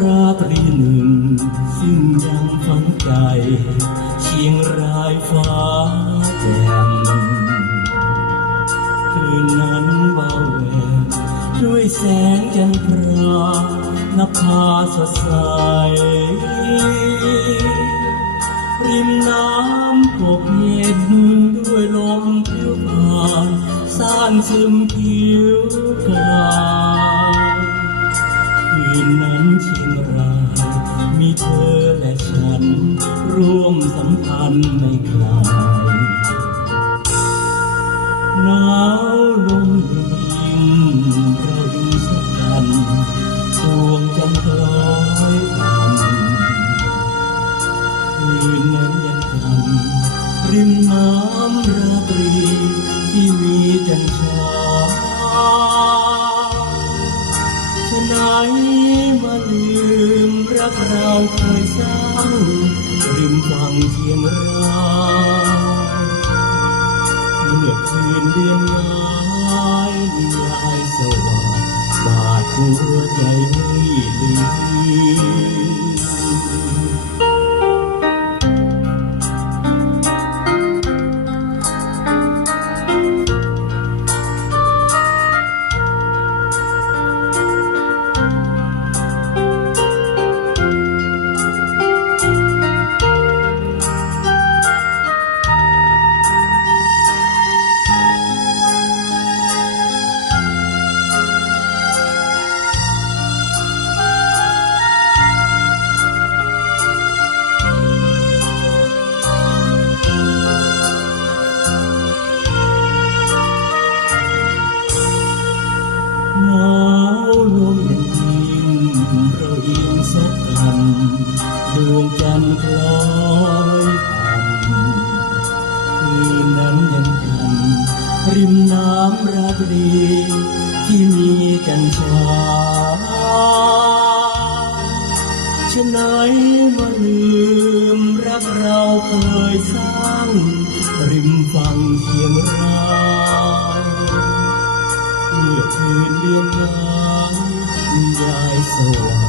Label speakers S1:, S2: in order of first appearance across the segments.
S1: ราตรีหนึ่ง ซึ่งยังฝังใจ เชียงรายฟ้าแดงคืนนั้นวาวแววด้วยแสงจันทรานภาสดใส ริมน้ำกบเย็นด้วยลมเที่ยวผ่านสร้างซึมผิวกาย เชียงรายมีเธอและฉัน ร่วมสัมพันธ์ไม่คลายหนาวลมยิงเราอยู่สักกันดวงจันทร์ลอยต่ำคืนนั้นยังจำริมน้ำราตรีที่มีจันทร รักเราเคยสร้างริมฝั่งเทียมรายเมื่อคืนเดือนงายนิยายสว่างบาดหัวใจไม่ลืม ริมน้ำราตรีที่มีจันทราฉะไหนมาลืมรักเราเคยสร้าง ริมฝั่งเชียงรายเมื่อคืนเดือนงยายยายสว่าง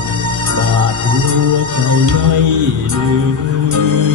S1: บาดหัวใจไม่